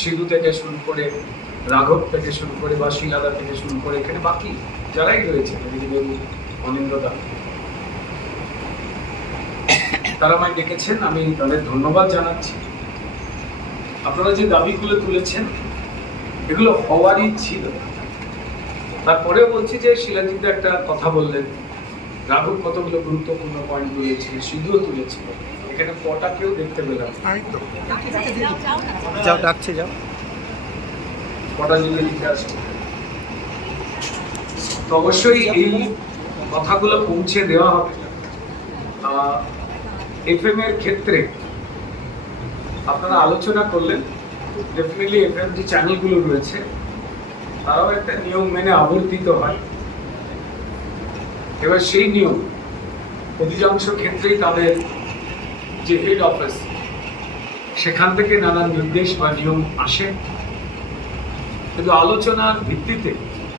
সিধু থেকে শুরু করে, রাঘব থেকে শুরু করে বা শিলাদা থেকে শুরু করে এখানে বাকি যারাই রয়েছে দিদিবাবু, অনিন্দ্যদা, তারা আমায় ডেকেছেন, আমি তাদের ধন্যবাদ জানাচ্ছি। আপনারা যে দাবিগুলো তুলেছেন এগুলো হওয়ারই ছিল। তারপরেও বলছি যে শিলাজিৎ একটা কথা বললেন, রাঘব কতগুলো গুরুত্বপূর্ণ পয়েন্ট তুলেছে, সিধুও তুলেছিল, এখানে কটা কেউ দেখতে পেলাম, যাও ডাকছে যাও, কটা যদি লিখে আসছে। তো অবশ্যই এই কথাগুলো পৌঁছে দেওয়া হবে। এফএম এর ক্ষেত্রে আপনারা আলোচনা করলেন, ডেফিনেটলি এফএম যে চ্যানেলগুলো রয়েছে তারাও একটা নিয়ম মেনে আবর্তিত হয়। এবার সেই নিয়ম অধিকাংশ ক্ষেত্রেই তাদের যে হেড অফিস সেখান থেকে নানান নির্দেশ বা নিয়ম আসে, কিন্তু আলোচনার ভিত্তিতে